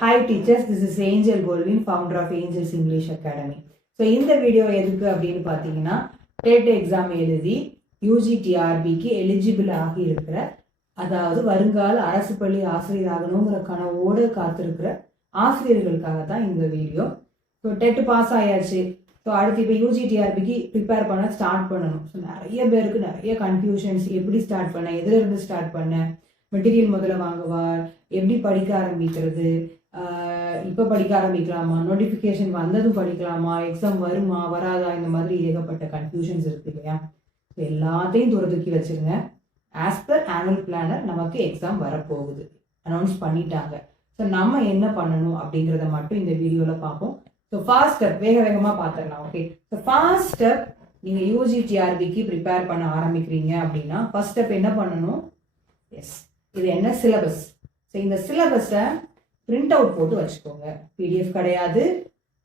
Hi teachers, this is Angel Goldwyn, founder of Angels English Academy. So இந்த video எதுக்கு அப்படின்னு பார்த்தீங்கன்னா TET exam எழுதி யூஜிடிஆர்பிக்கு எலிஜிபிள் ஆகி இருக்கிற, அதாவது வருங்கால அரசு பள்ளி ஆசிரியர் ஆகணுங்கிற கனவோடு காத்திருக்கிற ஆசிரியர்களுக்காக தான் இந்த வீடியோ. ஸோ டெட் பாஸ் ஆயாச்சு. ஸோ அடுத்து இப்போ யூஜிடிஆர்பிக்கு ப்ரிப்பேர் பண்ண ஸ்டார்ட் பண்ணணும். ஸோ நிறைய பேருக்கு நிறைய கன்ஃபியூஷன்ஸ், எப்படி ஸ்டார்ட் பண்ண, எதுலேருந்து ஸ்டார்ட் பண்ண, மெட்டீரியல் முதல்ல வாங்குவா, எப்படி படிக்க ஆரம்பிக்கிறது, இப்போ படிக்க ஆரம்பிக்கலாமா, நோட்டிஃபிகேஷன் வந்ததும் படிக்கலாமா, எக்ஸாம் வருமா வராதா, இந்த மாதிரி ஏகப்பட்ட கன்ஃபியூஷன்ஸ் இருக்கு இல்லையா. ஸோ எல்லாத்தையும் தூக்கி வச்சிருங்க. ஆஸ் பர் ஆனுவல் பிளானர் நமக்கு எக்ஸாம் வரப்போகுது, அனௌன்ஸ் பண்ணிட்டாங்க. ஸோ நம்ம என்ன பண்ணணும் அப்படிங்கிறத மட்டும் இந்த வீடியோவில் பார்ப்போம். ஸோ ஃபர்ஸ்ட் ஸ்டெப் வேகமாக பார்த்துடலாம். ஓகே, ஸோ ஃபர்ஸ்ட் ஸ்டெப் நீங்கள் யூஜிடிஆர்பிக்கு ப்ரிப்பேர் பண்ண ஆரம்பிக்கிறீங்க அப்படின்னா ஃபர்ஸ்ட் ஸ்டெப் என்ன பண்ணணும்? எஸ், இது என்ன சிலபஸ். ஸோ இந்த சிலபஸை பிரிண்ட் அவுட் போட்டு வச்சுக்கோங்க. பிடிஎஃப் கிடையாது.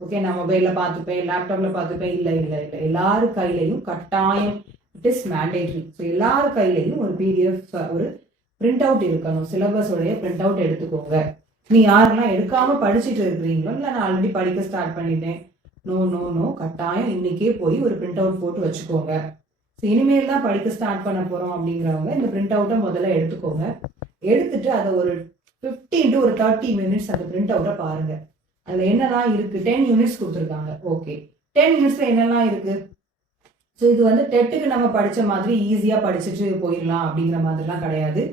ஓகே, நான் மொபைலில் பார்த்துப்பேன், லேப்டாப்பில் பார்த்துப்பேன், இல்லை இல்லை இல்லை, எல்லாரும் கையிலையும் கட்டாயம், இட் இஸ் மேண்டேட்ரி. ஸோ எல்லாரும் கையிலையும் ஒரு பிடிஎஃப், ஒரு பிரிண்ட் அவுட் இருக்கணும். சிலபஸோடைய பிரிண்ட் அவுட் எடுத்துக்கோங்க. நீ யாரெல்லாம் எடுக்காமல் படிச்சுட்டு இருக்கிறீங்களோ, இல்லை நான் ஆல்ரெடி படிக்க ஸ்டார்ட் பண்ணிட்டேன், நோ நோ நோ, கட்டாயம் இன்னைக்கே போய் ஒரு பிரிண்ட் அவுட் போட்டு வச்சுக்கோங்க. ஸோ இனிமேல் தான் படிக்க ஸ்டார்ட் பண்ண போகிறோம் அப்படிங்கிறவங்க இந்த பிரிண்ட் அவுட்டை முதல்ல எடுத்துக்கோங்க. எடுத்துட்டு அதை ஒரு 15 to 30 minutes அந்த பிரிண்ட் அவுட்டை பாருங்க. அதில் என்னெல்லாம் இருக்கு, 10 யூனிட்ஸ் கொடுத்துருக்காங்க. ஓகே, 10 யூனிட்ஸ்ல என்னெல்லாம் இருக்கு? ஸோ இது வந்து டெட்டுக்கு நம்ம படித்த மாதிரி ஈஸியாக படிச்சுட்டு போயிடலாம் அப்படிங்கிற மாதிரிலாம் கிடையாது.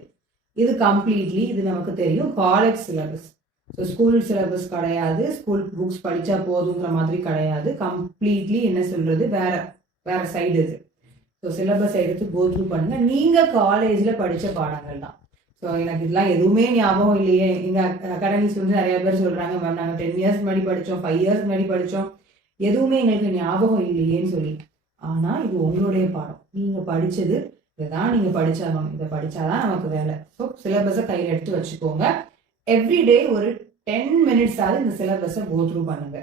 இது கம்ப்ளீட்லி, இது நமக்கு தெரியும், college syllabus. So school syllabus கிடையாது, ஸ்கூல் புக்ஸ் படித்தா போதுங்கிற மாதிரி கிடையாது. கம்ப்ளீட்லி என்ன சொல்றது, வேற வேற சைடு இது. ஸோ சிலபஸ் எடுத்து கோ த்ரூ பண்ணுங்க. நீங்கள் காலேஜில் படித்த பாடங்கள் தான். ஸோ எனக்கு இதெல்லாம் எதுவுமே ஞாபகம் இல்லையே. எங்கள் அகாடமிஸ் வந்து நிறைய பேர் சொல்கிறாங்க, மேம் நாங்கள் 10 years முன்னாடி படித்தோம், 5 years முன்னாடி படித்தோம், எதுவுமே எங்களுக்கு ஞாபகம் இல்லையேன்னு சொல்லி. ஆனால் இது உங்களுடைய பாடம், நீங்கள் படித்தது இதான், நீங்கள் படித்தாகணும், இதை படித்தாதான் நமக்கு வேலை. ஸோ சிலபஸை கையில் எடுத்து வச்சுக்கோங்க. எவ்ரிடே ஒரு 10 minutes இந்த சிலபஸை கோ த்ரூ பண்ணுங்க.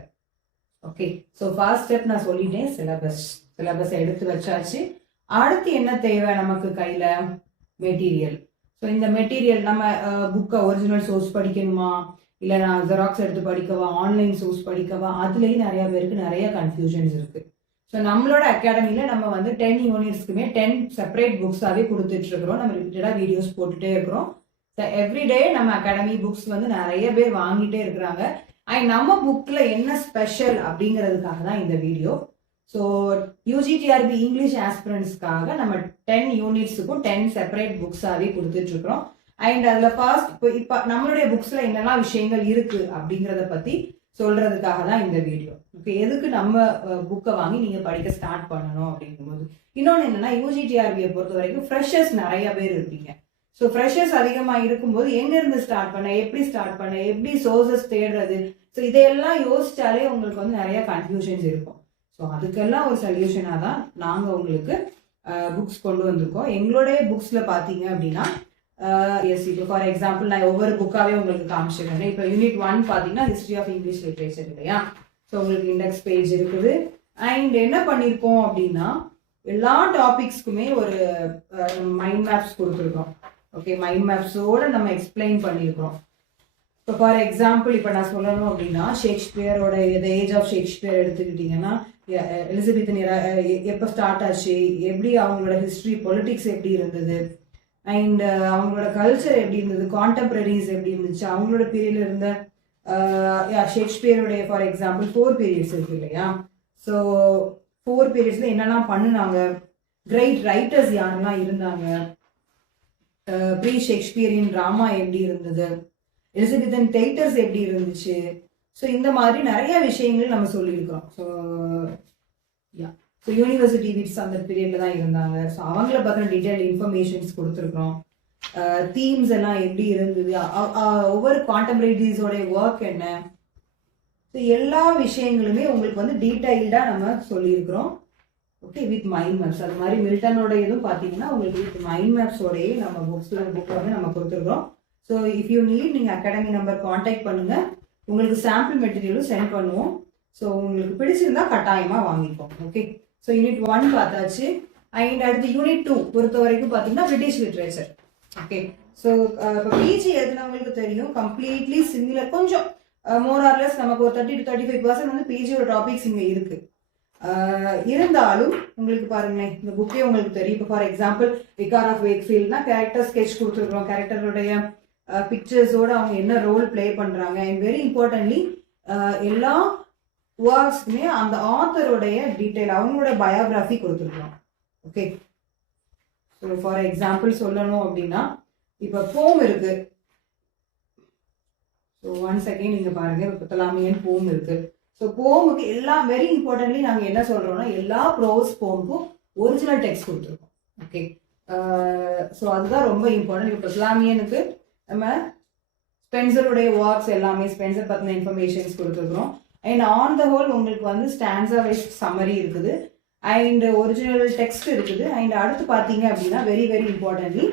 ஓகே, ஸோ ஃபர்ஸ்ட் ஸ்டெப் நான் சொல்லிட்டேன், சிலபஸை எடுத்து வச்சாச்சு. அடுத்து என்ன தேவை நமக்கு கையில்? மெட்டீரியல். ஸோ இந்த மெட்டீரியல் நம்ம புக்கை ஒரிஜினல் சோர்ஸ் படிக்கணுமா, இல்லை நான் ஜெராக்ஸ் எடுத்து படிக்கவா, ஆன்லைன் சோர்ஸ் படிக்கவா, அதுலேயும் நிறையா பேருக்கு நிறைய கன்ஃபியூஷன்ஸ் இருக்குது. ஸோ நம்மளோட அகாடமியில் நம்ம வந்து 10 யூனிட்ஸ்க்குமே 10 செப்பரேட் புக்ஸாகவே கொடுத்துட்ருக்குறோம். நம்ம ரிப்பீட்டடாக வீடியோஸ் போட்டுகிட்டே இருக்கிறோம். ஸோ எவ்ரிடே நம்ம அகாடமி புக்ஸ் வந்து நிறைய பேர் வாங்கிட்டே இருக்கிறாங்க. அண்ட் நம்ம புக்கில் என்ன ஸ்பெஷல் அப்படிங்கிறதுக்காக தான் இந்த வீடியோ. ஸோ யூஜிடிஆர்பி இங்கிலீஷ் ஆஸ்பிரண்ட்ஸ்க்காக நம்ம 10 யூனிட்ஸுக்கும் 10 செப்பரேட் புக்ஸாகவே கொடுத்துட்ருக்குறோம். அண்ட் அதில் ஃபர்ஸ்ட் இப்போ நம்மளுடைய புக்ஸில் என்னெல்லாம் விஷயங்கள் இருக்குது அப்படிங்கிறத பற்றி சொல்கிறதுக்காக தான் இந்த வீடியோ. ஓகே, எதுக்கு நம்ம புக்கை வாங்கி நீங்கள் படிக்க ஸ்டார்ட் பண்ணணும் அப்படிங்கும்போது, இன்னொன்று என்னென்னா, யூஜிடிஆர்பியை பொறுத்த வரைக்கும் ஃப்ரெஷர்ஸ் நிறைய பேர் இருப்பீங்க. ஸோ ஃப்ரெஷர்ஸ் அதிகமாக இருக்கும்போது எங்கேருந்து ஸ்டார்ட் பண்ண, எப்படி ஸ்டார்ட் பண்ண, எப்படி சோர்சஸ் தேடுறது, ஸோ இதையெல்லாம் யோசிச்சாலே உங்களுக்கு வந்து நிறைய கன்ஃபியூஷன்ஸ் இருக்கும். ஸோ அதுக்கெல்லாம் ஒரு சொல்யூஷனாக தான் நாங்கள் உங்களுக்கு புக்ஸ் கொண்டு வந்திருக்கோம். எங்களுடைய புக்ஸில் பார்த்தீங்க அப்படின்னா, எஸ், இப்போ ஃபார் எக்ஸாம்பிள் நான் ஒவ்வொரு புக்காகவே உங்களுக்கு காமிச்சிருக்கேன். இப்போ யூனிட் 1 பார்த்தீங்கன்னா ஹிஸ்ட்ரி ஆஃப் இங்கிலீஷ் லிட்ரேச்சர் இல்லையா. ஸோ உங்களுக்கு இண்டெக்ஸ் பேஜ் இருக்குது. அண்ட் என்ன பண்ணியிருக்கோம் அப்படின்னா, எல்லா டாபிக்ஸ்க்குமே ஒரு மைண்ட் மேப்ஸ் கொடுத்துருக்கோம். ஓகே, மைண்ட் மேப்ஸோடு நம்ம எக்ஸ்பிளைன் பண்ணியிருக்கிறோம். இப்போ ஃபார் எக்ஸாம்பிள் இப்போ நான் சொல்லணும் அப்படின்னா, ஷேக்ஸ்பியரோட த ஏஜ் ஆஃப் ஷேக்ஸ்பியர் எடுத்துக்கிட்டிங்கன்னா, எலிசபெத்தன் எப்போ ஸ்டார்ட் ஆச்சு, எப்படி அவங்களோட ஹிஸ்ட்ரி, பொலிட்டிக்ஸ் எப்படி இருந்தது, அண்ட் அவங்களோட கல்ச்சர் எப்படி இருந்தது, கான்டெம்பரரிஸ் எப்படி இருந்துச்சு, அவங்களோட பீரியட்ல இருந்த ஷேக்ஸ்பியருடைய ஃபார் எக்ஸாம்பிள் 4 periods இருக்கு இல்லையா. ஸோ 4 periodsல என்னெல்லாம் பண்ணுனாங்க, கிரேட் ரைட்டர்ஸ் யாரெல்லாம் இருந்தாங்க, ப்ரீ ஷேக்ஸ்பியரின் ட்ராமா எப்படி இருந்தது, எலிசபெத்தன் தேட்டர்ஸ் எப்படி இருந்துச்சு. ஸோ இந்த மாதிரி நிறைய விஷயங்கள் நம்ம சொல்லியிருக்கிறோம். ஸோ யூனிவர்சிட்டி விட்ஸ் அந்த பீரியட்ல தான் இருந்தாங்க. ஸோ அவங்கள பற்றின டீட்டெயில் இன்ஃபர்மேஷன்ஸ் கொடுத்துருக்குறோம். தீம்ஸ் எல்லாம் எப்படி இருந்தது, ஒவ்வொரு கான்டெம்பரரிஸோடைய ஒர்க் என்ன, ஸோ எல்லா விஷயங்களுமே உங்களுக்கு வந்து டீட்டெயில்டாக நம்ம சொல்லியிருக்கிறோம். Okay, with mind maps. அது மாதிரி மில்டனோட இதுவும் பார்த்தீங்கன்னா உங்களுக்கு வித் மைண்ட் மேப்ஸோடையே நம்ம புக் வந்து நம்ம கொடுத்துருக்கோம். ஸோ இஃப் யூ நீட், நீங்கள் அகாடமி நம்பர் கான்டாக்ட் பண்ணுங்கள், உங்களுக்கு சாம்பிள் மெட்டீரியலும் சென்ட் பண்ணுவோம். ஸோ உங்களுக்கு பிடிச்சிருந்தா கட்டாயமாக வாங்கிப்போம். ஓகே, ஸோ யூனிட் 1 பார்த்தாச்சு. அண்ட் அடுத்து யூனிட் 2 பொறுத்த வரைக்கும் பார்த்தீங்கன்னா பிரிட்டிஷ் லிட்ரேச்சர். ஓகே, ஸோ இப்போ பிஜி எழுதினவங்களுக்கு தெரியும், கம்ப்ளீட்லி சிமிலர், கொஞ்சம் மோர் ஆர்லெஸ் நமக்கு ஒரு 30 to 35% வந்து பிஜியோட டாபிக்ஸ் இங்கே இருக்கு. இருந்தாலும் உங்களுக்கு பாருங்களேன், இந்த புக்கே உங்களுக்கு தெரியும். இப்போ ஃபார் எக்ஸாம்பிள் விகார் ஆஃப் வேக்ஃபீல்ட்னா கேரக்டர் ஸ்கெட்ச் கொடுத்துருக்கோம், கேரக்டருடைய பிக்சர்ஸோட அவங்க என்ன ரோல் பிளே பண்றாங்க. அண்ட் வெரி இம்பார்ட்டன்ட்லி எல்லா ஒர்க்ஸ்க்குமே அந்த ஆத்தருடைய டீட்டெயில், அவங்களோட பயோகிராஃபி கொடுத்துருக்கோம். ஓகே, ஸோ ஃபார் எக்ஸாம்பிள் சொல்லணும் அப்படின்னா இப்போ போம் இருக்கு. ஸோ ஒன்ஸ் அகெயின் நீங்க பாருங்க, இப்போ புத்தலாமியன் போம் இருக்கு. ஸோ போமுக்கு எல்லாம் வெரி இம்பார்ட்டன்ட்லி நாங்கள் என்ன சொல்றோம்னா எல்லா ப்ரோஸ் போமுக்கும் ஒரிஜினல் டெக்ஸ்ட் கொடுத்துருக்கோம். ஓகே, ஸோ அதுதான் ரொம்ப இம்பார்ட்டன்ட். இப்போ புத்தலாமியனுக்கு நம்ம ஸ்பென்சருடைய ஒர்க்ஸ் எல்லாமே, ஸ்பென்சர் பற்றின இன்ஃபர்மேஷன்ஸ் கொடுத்துருக்குறோம். அண்ட் ஆன் த ஹோல் உங்களுக்கு வந்து ஸ்டான்ஸா வைஸ் சம்மரி இருக்குது அண்ட் ஒரிஜினல் டெக்ஸ்ட் இருக்குது. அண்ட் அடுத்து பார்த்தீங்க அப்படின்னா வெரி வெரி இம்பார்ட்டன்ட்லி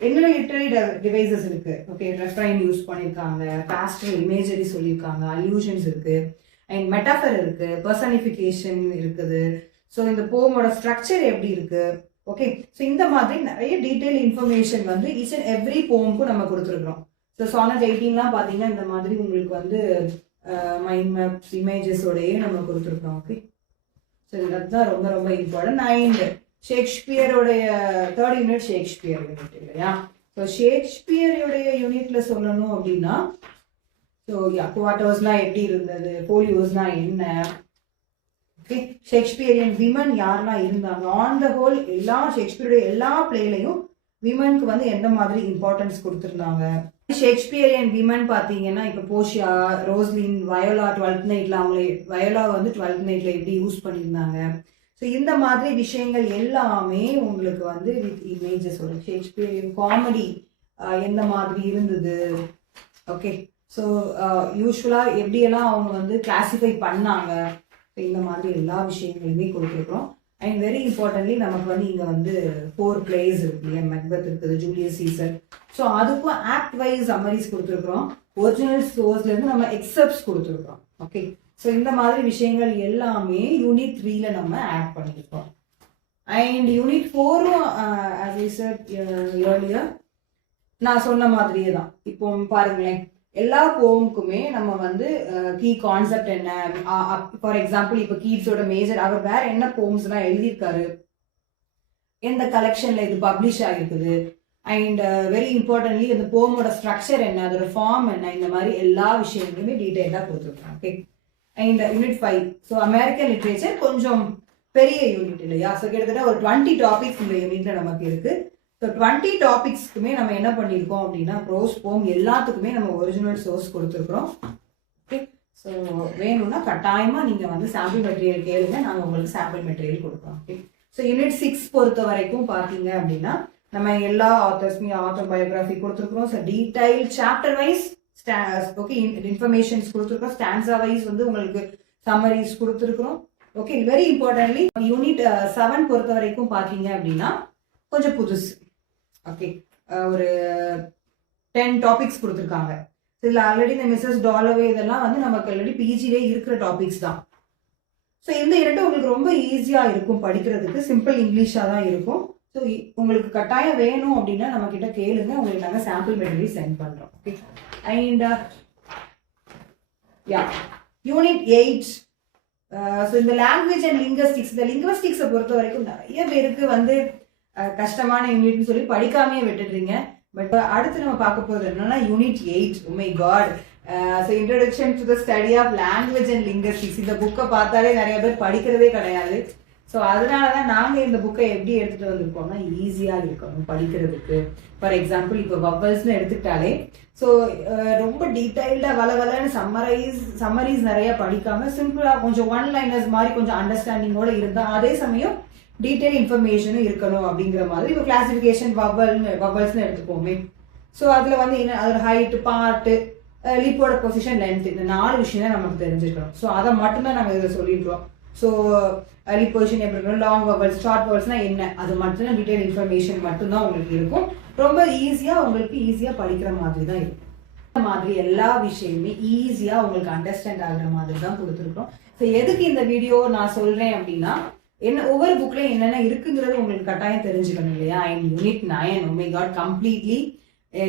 என்னென்ன லிட்டரரி டிவைசஸ் இருக்கு. ஓகே, ரெஃப்ரைன் யூஸ் பண்ணியிருக்காங்க, பாஸ்டல் இமேஜரி சொல்லியிருக்காங்க, அல்யூஷன்ஸ் இருக்கு, அண்ட் மெட்டாஃபர் இருக்கு, பர்சனிஃபிகேஷன் இருக்குது. ஸோ இந்த போமோட ஸ்ட்ரக்சர் எப்படி இருக்கு. ஓகே, ஸோ இந்த மாதிரி நிறைய டீட்டெயில் இன்ஃபர்மேஷன் வந்து ஈச் அண்ட் எவ்ரி போமுக்கும் நம்ம கொடுத்துருக்குறோம். ஸோ சானட் 18லாம் பார்த்தீங்கன்னா இந்த மாதிரி உங்களுக்கு வந்து மைண்ட் மேப்ஸ் இமேஜஸோடையே நம்ம கொடுத்துருக்கோம். ஓகே, ஸோ அதுதான் ரொம்ப ரொம்ப இம்பார்ட்டன்ட். அண்ட் ஷேக்ஸ்பியருடைய 3rd யூனிட் ஷேக்ஸ்பியர் யூனிட் இல்லையா. ஸோ ஷேக்ஸ்பியருடைய யூனிட்ல சொல்லணும் அப்படின்னா ஸோ குவார்டர்ஸ்லாம் எப்படி இருந்தது, போலியோஸ்னா என்ன, ஓகே, ஷேக்ஸ்பியரியன் விமன் யாரெல்லாம் இருந்தாங்க, ஆன் த ஹோல் எல்லா ஷேக்ஸ்பியருடைய எல்லா பிளேலையும் விமனுக்கு வந்து எந்த மாதிரி இம்பார்ட்டன்ஸ் கொடுத்துருந்தாங்க. ஷேக்ஸ்பியரியன் விமன் பார்த்தீங்கன்னா இப்போ போஷியா, ரோஸ்லின், வயோலா 12th நைட்ல அவங்களே வயோலா வந்து 12th நைட்ல எப்படி யூஸ் பண்ணியிருந்தாங்க. ஸோ இந்த மாதிரி விஷயங்கள் எல்லாமே உங்களுக்கு வந்து வித் இமேஜஸ் ஒரு ஷேக்ஸ்பியரியன் காமெடி எந்த மாதிரி இருந்தது. ஓகே, ஸோ யூஸ்வலாக எப்படியெல்லாம் அவங்க வந்து கிளாசிஃபை பண்ணாங்க, இந்த மாதிரி எல்லா விஷயங்களுமே கொடுத்துருக்குறோம். அண்ட் வெரி இம்பார்ட்டன்ட்லி நமக்கு வந்து இங்கே வந்து 4 பிளேஸ் இருக்கு இல்லையா, மெக்பெத் இருக்குது, ஜூலியஸ் சீசர். ஸோ அதுக்கும் ஆக்ட் வைஸ் சம்மரிஸ் கொடுத்துருக்குறோம். ஒரிஜினல் சோர்ஸ்லேருந்து நம்ம எக்ஸப்ட்ஸ் கொடுத்துருக்குறோம். ஓகே, ஸோ இந்த மாதிரி விஷயங்கள் எல்லாமே யூனிட் 3ல நம்ம ஆட் பண்ணியிருக்கோம். அண்ட் யூனிட் 4ம் as I said earlier நான் சொன்ன மாதிரியே தான். இப்போ பாருங்களேன், எல்லா போமுக்குமே நம்ம வந்து கீ கான்செப்ட் என்ன, ஃபார் எக்ஸாம்பிள் இப்போ கீட்ஸோட மேஜர் அவர் வேற என்ன போம்ஸ்லாம் எழுதியிருக்காரு, எந்த கலெக்ஷன்ல இது பப்ளிஷ் ஆகிருக்குது, அண்ட் வெரி இம்பார்ட்டன்ட்லி இந்த போமோட ஸ்ட்ரக்சர் என்ன, அதோட ஃபார்ம் என்ன, இந்த மாதிரி எல்லா விஷயங்களுமே டீட்டெயிலாக கொடுத்துருக்கோம். Okay, and unit 5 so American literature கொஞ்சம் பெரிய யூனிட் இல்லையா. ஸோ கிட்டத்தட்ட ஒரு 20 டாபிக்ஸ் இந்த யூனிட்ல நமக்கு இருக்கு. ஸோ 20 டாபிக்ஸ்க்குமே நம்ம என்ன பண்ணியிருக்கோம் அப்படின்னா ப்ரோஸ் போம் எல்லாத்துக்குமே நம்ம ஒரிஜினல் சோர்ஸ் கொடுத்துருக்குறோம். ஓகே, ஸோ வேணும்னா கட்டாயமாக நீங்கள் வந்து சாம்பிள் மெட்டீரியல் கேளுங்க, நாங்கள் உங்களுக்கு சாம்பிள் மெட்டீரியல் கொடுக்குறோம். ஓகே, ஸோ யூனிட் 6 பொறுத்த வரைக்கும் பார்த்தீங்க அப்படின்னா நம்ம எல்லா ஆத்தர்ஸ்மே ஆத்தர் பயோகிராஃபி கொடுத்துருக்குறோம். So detail chapter wise okay informations கொடுத்துருக்கோம். ஸ்டான்ஸா வைஸ் வந்து உங்களுக்கு சம்மரிஸ் கொடுத்துருக்குறோம். ஓகே, வெரி இம்பார்ட்டன்ட்லி யூனிட் 7 பொறுத்த வரைக்கும் பார்த்தீங்க அப்படின்னா கொஞ்சம் புதுசு. ஓகே, ஒரு 10 டாபிக்ஸ் கொடுத்துருக்காங்க. இதில் ஆல்ரெடி இந்த மிஸ்ஸஸ் டாலவே இதெல்லாம் வந்து நமக்கு ஆல்ரெடி பிஜிலே இருக்கிற டாபிக்ஸ் தான். ஸோ இந்த யூனிட் உங்களுக்கு ரொம்ப ஈஸியாக இருக்கும் படிக்கிறதுக்கு, சிம்பிள் இங்கிலீஷாக தான் இருக்கும். ஸோ உங்களுக்கு கட்டாயம் வேணும் அப்படின்னா நம்ம கிட்ட கேளுங்க, உங்களுக்கு நாங்கள் சாம்பிள் மெட்டீரியல் சென்ட் பண்ணுறோம். ஓகே, அண்ட் யூனிட் 8 ஸோ இந்த லாங்குவேஜ் அண்ட் லிங்குவஸ்டிக்ஸ், இந்த லிங்குவஸ்டிக்ஸை பொறுத்த வரைக்கும் நிறைய பேருக்கு வந்து கஷ்டமான யூனிட்னு சொல்லி படிக்காமையே விட்டுடுறீங்க. பட் அடுத்து நம்ம பார்க்க போகிறது என்னன்னா unit 8. Oh my God, so introduction to the study of language and linguistics. இந்த புக்கை பார்த்தாலே நிறைய பேர் படிக்கிறதே கிடையாது. ஸோ அதனால தான் நாங்கள் இந்த புக்கை எப்படி எடுத்துகிட்டு வந்திருக்கோம்னா ஈஸியாக இருக்கணும் படிக்கிறதுக்கு. ஃபார் எக்ஸாம்பிள் இப்போ வவல்ஸ்னு எடுத்துக்கிட்டாலே ஸோ ரொம்ப டீட்டெயில்டாக வளன்னு சம்மரிஸ் நிறைய படிக்காமல் சிம்பிளாக கொஞ்சம் ஒன் லைனர்ஸ் மாதிரி கொஞ்சம் அண்டர்ஸ்டாண்டிங்கோடு இருந்தால் அதே சமயம் டீட்டெயில் இன்ஃபர்மேஷனும் இருக்கணும் அப்படிங்கிற மாதிரி இப்போ கிளாசிஃபிகேஷன் வவல்ஸ்னு எடுத்துக்கோமே. ஸோ அதில் வந்து என்ன, அதோட ஹைட்டு, பார்ட்டு, லிப்போட பொசிஷன், லென்த், இந்த 4 விஷயம் தான் நமக்கு தெரிஞ்சுக்கணும். ஸோ அதை மட்டும்தான் நாங்கள் இதில் சொல்லியிருக்கிறோம். ஸோ லிப் பொசிஷன் எப்படி இருக்கணும், லாங் வவல்ஸ், ஷார்ட் வவல்ஸ்னா என்ன, அது மட்டும்தான் டீட்டெயில் இன்ஃபர்மேஷன் மட்டும்தான் உங்களுக்கு இருக்கும். ரொம்ப ஈஸியாக உங்களுக்கு ஈஸியாக படிக்கிற மாதிரி தான் இருக்கும். இந்த மாதிரி எல்லா விஷயமுமே ஈஸியாக உங்களுக்கு அண்டர்ஸ்டாண்ட் ஆகிற மாதிரி தான் கொடுத்துருக்கோம். ஸோ எதுக்கு இந்த வீடியோ நான் சொல்கிறேன் அப்படின்னா என்ன ஒவ்வொரு புக்லையும் என்னென்ன இருக்குங்கிறது உங்களுக்கு கட்டாயம் தெரிஞ்சுக்கணும் இல்லையா. And unit 9 oh my god completely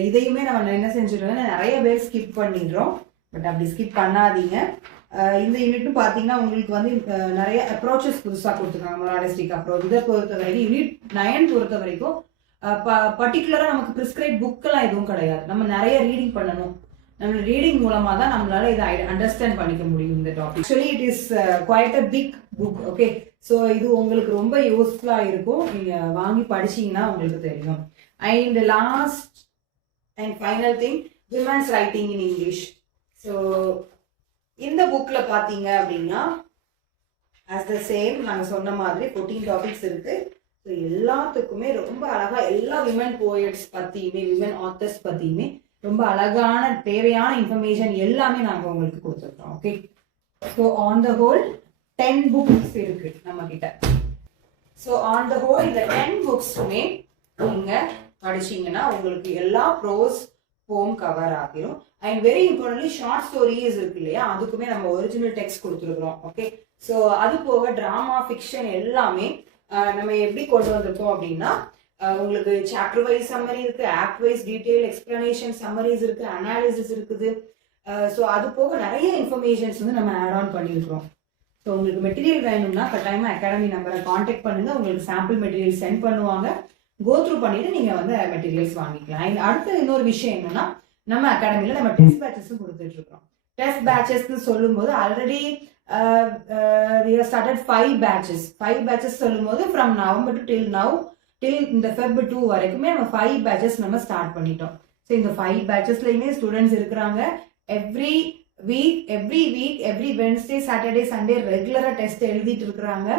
இதையுமே நம்ம என்ன செஞ்சிடறோம், நிறைய பேர் ஸ்கிப் பண்ணிடுறோம். பட் அப்படி ஸ்கிப் பண்ணாதீங்க. இந்த யூனிட்டும் பார்த்தீங்கன்னா உங்களுக்கு வந்து நிறைய அப்ரோச்சஸ் புதுசாக கொடுத்துருக்காங்க. மொராலிஸ்டிக் அப்ரோச் இதை பொறுத்த வரைக்கும் யூனிட் 9 பொறுத்த வரைக்கும் பர்டிகுலராக நமக்கு ப்ரிஸ்கிரைப் புக்கெல்லாம் எதுவும் கிடையாது. நம்ம நிறைய ரீடிங் பண்ணணும். நம்ம ரீடிங் மூலமாக தான் நம்மளால இதை அண்டர்ஸ்டாண்ட் பண்ணிக்க முடியும் இந்த topic. Actually it is quite a big book. Okay, so இது உங்களுக்கு ரொம்ப யூஸ்ஃபுல்லாக இருக்கும். நீங்கள் வாங்கி படிச்சீங்கன்னா உங்களுக்கு தெரியும். And last and final thing, women's writing in English. So இந்த புக்கில் பார்த்தீங்க அப்படின்னா ஆஸ் த சேம் நாங்கள் சொன்ன மாதிரி 14 டாபிக்ஸ் இருக்கு. ஸோ எல்லாத்துக்குமே ரொம்ப அழகாக எல்லா விமன் போயட்ஸ் பற்றியுமே விமன் ஆத்தர்ஸ் பற்றியுமே ரொம்ப அழகான தேவையான இன்ஃபர்மேஷன் எல்லாமே நாங்கள் உங்களுக்கு கொடுத்துருக்கோம். Okay, so on the whole 10 books இருக்கு நம்ம கிட்ட. ஸோ ஆன் த ஹோல் இந்த 10 புக்ஸுமே நீங்கள் படிச்சீங்கன்னா உங்களுக்கு எல்லா ப்ரோஸ் போம் கவர் ஆகிரும். And very importantly short stories இருக்கு இல்லையா, அதுக்குமே நம்ம ஒரிஜினல் டெக்ஸ்ட் கொடுத்துருக்குறோம். ஓகே, ஸோ அது போக டிராமா ஃபிக்ஷன் எல்லாமே நம்ம எப்படி கொண்டு வந்திருக்கோம் அப்படின்னா உங்களுக்கு சாப்டர் வைஸ் சம்மரி இருக்கு, act wise detail explanation summaries இருக்கு, அனாலிசிஸ் இருக்குது. ஸோ அது போக நிறைய இன்ஃபர்மேஷன்ஸ் வந்து நம்ம ஆட் ஆன் பண்ணியிருக்கிறோம். ஸோ உங்களுக்கு மெட்டீரியல் வேணும்னா கட்டாயமாக அகாடமி நம்பரை காண்டாக்ட் பண்ணுங்க. உங்களுக்கு சாம்பிள் மெட்டீரியல் சென்ட் பண்ணுவாங்க. கோ த்ரூ பண்ணிட்டு நீங்க வந்து மெட்டீரியல்ஸ் வாங்கிக்கலாம். அண்ட் அடுத்த இன்னொரு விஷயம் என்னன்னா நம்ம அகாடமியில நம்ம டெஸ்ட் பேட்சஸும் கொடுத்துட்டு இருக்கோம். டெஸ்ட் பேட்சஸ்ன்னு சொல்லும் போது already we have started 5 batches. 5 batches சொல்லும் போது ஃப்ரம் நவம்பர் டு டில் இந்த Feb 2 வரைக்குமே நம்ம 5 batches நம்ம ஸ்டார்ட் பண்ணிட்டோம். ஸோ இந்த 5 batchesலயுமே ஸ்டூடெண்ட்ஸ் இருக்கிறாங்க. Every week every Wednesday Saturday Sunday ரெகுலரா டெஸ்ட் எழுதிட்டு இருக்கிறாங்க.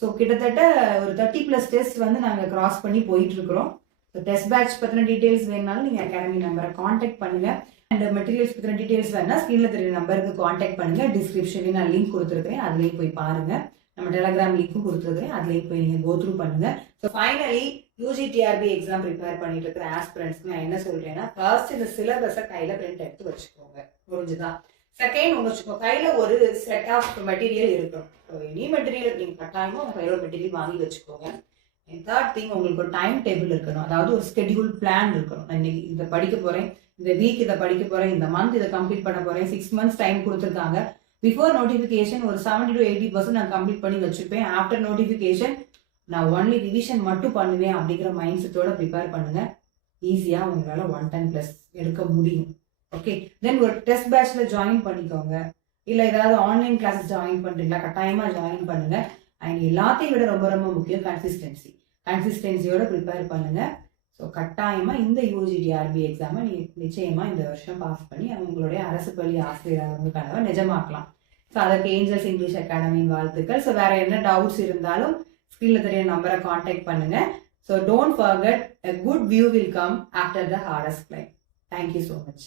ஸோ கிட்டத்தட்ட ஒரு 30+ டெஸ்ட் வந்து நாங்கள் கிராஸ் பண்ணி போயிட்டு இருக்கிறோம். ஸோ டெஸ்ட் பேட்ச் பற்றின டீட்டெயில்ஸ் வேணுனாலும் நீங்கள் அகாடமி நம்பரை காண்டாக்ட் பண்ணுங்க. அண்ட் மெட்டீரியல்ஸ் பற்றின டீட்டெயில்ஸ் வேணா ஸ்க்ரீனில் தெரிய நம்பருக்கு காண்டாக்ட் பண்ணுங்க. டிஸ்கிரிப்ஷன்லேயும் நான் லிங்க் கொடுத்துருக்கேன், அதுலேயும் போய் பாருங்க. நம்ம டெலகிராம் லிங்க்கும் கொடுத்துருக்கேன், அதுலேயும் போய் நீங்கள் கோ த்ரூ பண்ணுங்க. So finally UGTRB exam prepare பண்ணிட்டு இருக்கிற ஆஸ்பிரண்ட்ஸ்க்கு நான் என்ன சொல்றேன்னா, ஃபர்ஸ்ட் இந்த சிலபஸை கையில் பிரிண்ட் எடுத்து வச்சுக்கோங்க. புரிஞ்சுதான்? செகண்ட், உங்க கையில ஒரு செட் ஆஃப் மெட்டீரியல் இருக்கும். எனி மெட்டீரியல் நீங்க கட்டாயமா உங்க கையில ஒரு மெட்டீரியல் வாங்கி வச்சுக்கோங்க. அண்ட் தேர்ட் திங், உங்களுக்கு ஒரு டைம் டேபிள் இருக்கணும். அதாவது ஒரு ஸ்கெடியூல் பிளான் இருக்கணும். நான் இன்னைக்கு இதை படிக்க போறேன், இந்த வீக் இதை படிக்க போறேன், இந்த மந்த் இதை கம்ப்ளீட் பண்ண போறேன். 6 months டைம் கொடுத்துருக்காங்க. பிஃபோர் நோட்டிபிகேஷன் ஒரு 70 to 80% நான் கம்ப்ளீட் பண்ணி வச்சுப்பேன். ஆஃப்டர் நோட்டிபிகேஷன் நான் ஒன்லி ரிவிஷன் மட்டும் பண்ணுவேன் அப்படிங்கிற மைண்ட் செட்டோட ப்ரிப்பேர் பண்ணுங்க. ஈஸியா உங்களால 110+ எடுக்க முடியும். ஓகே, தென் ஒரு டெஸ்ட் பேட்ச்ல ஜாயின் பண்ணிக்கோங்க. இல்லை ஏதாவது ஆன்லைன் கிளாஸஸ் ஜாயின் பண்ணுறீங்களா, கட்டாயமாக ஜாயின் பண்ணுங்க. அண்ட் எல்லாத்தையும் விட ரொம்ப ரொம்ப முக்கியம் கன்சிஸ்டன்சியோட ப்ரிப்பேர் பண்ணுங்க. ஸோ கட்டாயமாக இந்த UGTRB எக்ஸாமை நீங்கள் நிச்சயமாக இந்த வருஷம் பாஸ் பண்ணி உங்களுடைய அரசு பள்ளி ஆசிரியராக கனவை நிஜமாக்கலாம். ஸோ அதற்கு ஏஞ்சல்ஸ் இங்கிலீஷ் அகாடமியின் வாழ்த்துக்கள். ஸோ வேற என்ன டவுட்ஸ் இருந்தாலும் ஸ்க்ரீனில் தெரிய நம்பரை காண்டாக்ட் பண்ணுங்க. So don't forget, a good view will come after the hardest climb. Thank you so much.